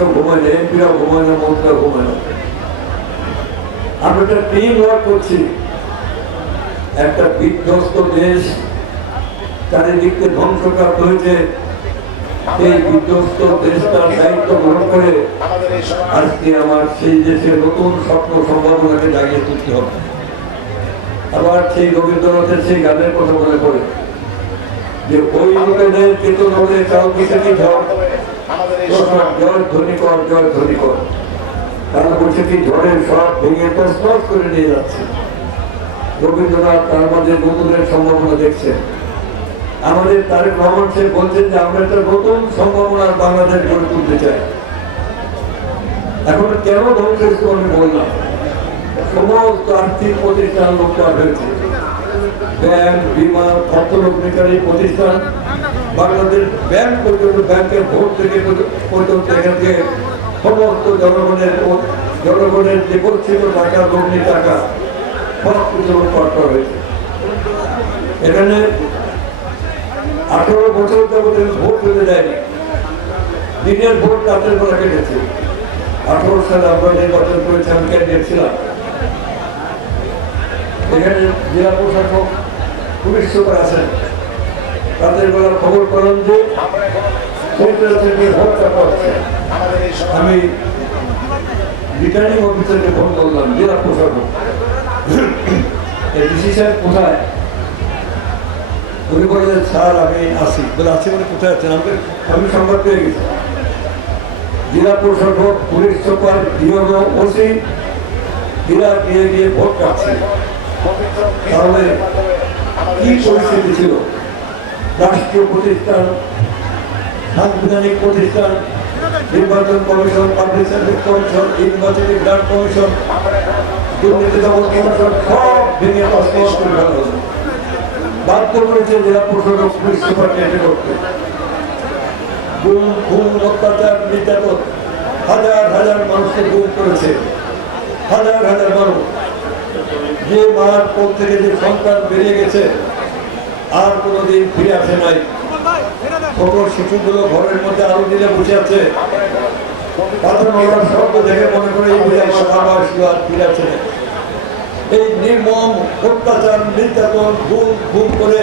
হয়তো ঘুমায় না, এমপিরাও ঘুমায় না, মন্ত্রীরাও ঘুমায় না। আমরা একটা টিম ওয়ার্ক করছি। একটা বিধ্বস্ত দেশ চারিদিকে ধ্বংসপ্রাপ্ত হয়েছে, এই বিধ্বস্ত দেশটার দায়িত্ব গ্রহণ করে আজকে আমার সেই দেশের নতুন স্বপ্ন সম্ভাবনাকে জাগিয়ে তুলতে হবে। আবার সেই রবীন্দ্রনাথের সেই গানের কথা মনে পড়ে যে ওই লোকেদের চেতন হলে কালবৈশাখী ঝড়, জয় ধ্বনি কর, জয় ধ্বনি কর। কালবৈশাখী ঝড়ের সব ভেঙে তছনছ করে নিয়ে যাচ্ছে। রবীন্দ্রনাথ তার মাঝে নতুনের সম্ভাবনা দেখছেন। আমাদের তারেক রহমান সাহেব বলছেন যে আমরা একটা নতুন সম্ভাবনার বাংলাদেশ গড়ে তুলতে চাই। এখন কেন ধ্বংস আমি বললাম, সমস্ত আর্থিক প্রতিষ্ঠান লোকসান হয়েছে। ব্যাংক, বিমা, অর্থলগ্নিকারী প্রতিষ্ঠান, বাংলাদেশ ব্যাংক পর্যন্ত, ব্যাংকের ভোট থেকে পর্যন্ত এখানে সমস্ত জনগণের যে গচ্ছিত টাকা, লগ্নি টাকা সব কিছু লুটপাট করা হয়েছে। এখানে 18 বছর যাবত ভোট হতে দেয়নি, দিনের ভোট রাতের বেলা কেটেছে। 18 সালে আমরা নির্বাচন করেছি, আমি ক্যান্ডিডেট ছিলাম। এখানে জেলা প্রশাসক, পুলিশ সুপার আছেন, রাতের বেলা খবর পেলাম যে ভোটটা পাচ্ছে। আমি রিটার্নিং অফিসারকে ফোন করলাম, জেলা প্রশাসক, ডিসি সাহেব কোথায়? উনি বললেন স্যার আমি আসি। বলে আসি মানে কোথায় আছেন? আমি সংবাদ পেয়ে গেছি। জেলা প্রশাসক, পুলিশ সুপার, ডিওনো, ওসি এরা গিয়ে ভোট কাটছে। তাহলে কি পরিস্থিতি ছিল? রাষ্ট্রীয় প্রতিষ্ঠান, সাংবিধানিক প্রতিষ্ঠান, নির্বাচন কমিশন, পাবলিক সার্ভিস কমিশন, নির্বাচনী গ্রান্ট কমিশন, দুর্নীতি দমন কমিশন সব ভেঙে তছনছ করে ফেলা হলো। বাধ্য করেছে জেলা প্রশাসক, পুলিশ সুপারকে এটি করতে। গুম, খুন, অত্যাচার, নির্যাতন, হাজার হাজার মানুষকে গুম করেছে। হাজার হাজার মানুষ, যে মার কোল থেকে যে সন্তান বেরিয়ে গেছে আর কোনোদিন ফিরে আসে নাই। ছোট শিশুগুলো ঘরের মধ্যে আলো দিলে বসে আছে, তাদের মরার শব্দ দেখে মনে করে এই বোঝায় আবার আর ফিরে আসে না। এই নির্মম অত্যাচার, নির্যাতন, গুম করে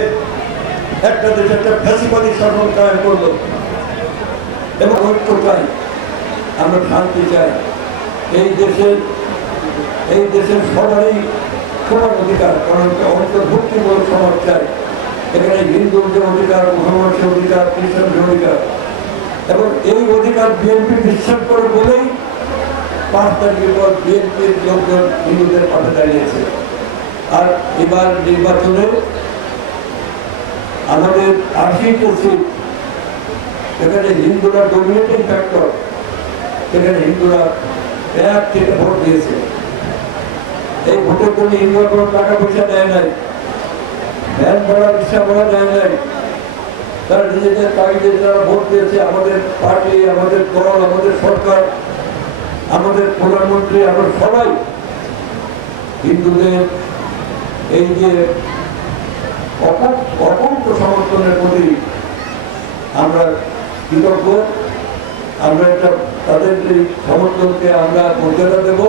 একটা দেশে একটা ফ্যাসিবাদী শাসন কায়েম করলো। এবং ঐক্য চাই, আমরা শান্তি চাই। এই দেশের সবারই সমান অধিকার, কারণ অন্তর্ভুক্তিমূলক সমাজ চাই। এখানে হিন্দুদের অধিকার, মুসলমানের অধিকার, খ্রিস্টানদের অধিকার, এবং এই অধিকার বিএনপি বিশ্বাস করে বলেই 5 তারিখের পর বিএনপির লোকজন হিন্দুদের পাশে দাঁড়িয়েছে। আর এবার নির্বাচনে আমাদের 80টা সিট, এখানে হিন্দুরা ডমিনেটিং ফ্যাক্টর। এখানে হিন্দুরা এক থেকে ভোট দিয়েছে। এই ভোটের জন্য হিন্দুরা কোনো টাকা পয়সা দেয় নাই, ভ্যান ভাড়া, রিক্সা ভাড়া দেয় নাই। তারা নিজেদের তাগিদে যারা ভোট দিয়েছে, আমাদের পার্টি, আমাদের দল, আমাদের সরকার, আমাদের প্রধানমন্ত্রী, আমরা সবাই হিন্দুদের এই যে অকুণ্ঠ সমর্থনের প্রতি আমরা কৃতজ্ঞ। আমরা এটা তাদের এই সমর্থনকে আমরা মর্যাদা দেব।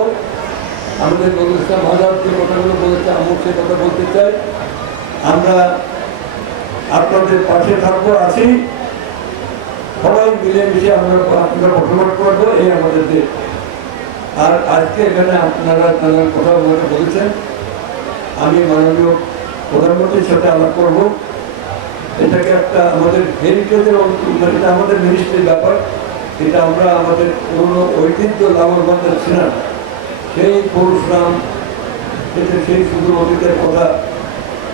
আমাদের নজরুল ইসলাম আজাদ যে কথাগুলো বলেছে, আমি সে কথা বলতে চাই। আমরা আপনাদের পাশে থাকবো, আছি, সবাই মিলেমিশে আমরা বসবাস করবো, এই আমাদের দেশ। আর আজকে এখানে আপনারা নানান কথা বলেছেন, আমি মাননীয় প্রধানমন্ত্রীর সাথে আলাপ করব। এটাকে একটা আমাদের হেরিটেজের, এটা আমাদের মিনিস্ট্রির ব্যাপার। এটা আমরা আমাদের পুরনো ঐতিহ্য লাভবানের ছিলাম, সেই পরশুরাম, সেই শুধু অতীতের কথা।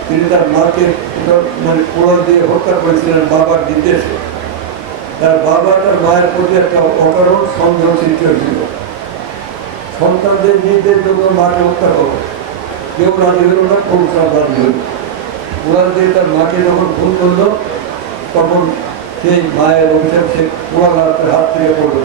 তিনি তার মাকে মানে কোড়াল দিয়ে হত্যা করেছিলেন বাবার নির্দেশে। তার বাবা তার মায়ের প্রতি একটা অকারণ সন্দেহ সৃষ্টি হয়েছিল। সন্তানদের নিজেদের জন্য মাকে হত্যা করো, কেউ রাজি হল না, পরশুরাম রাজি হল। কোড়াল দিয়ে তার মাকে যখন খুন করলো, তখন সেই মায়ের অভিশাপ সে কোড়াল হাত থেকে পড়ল।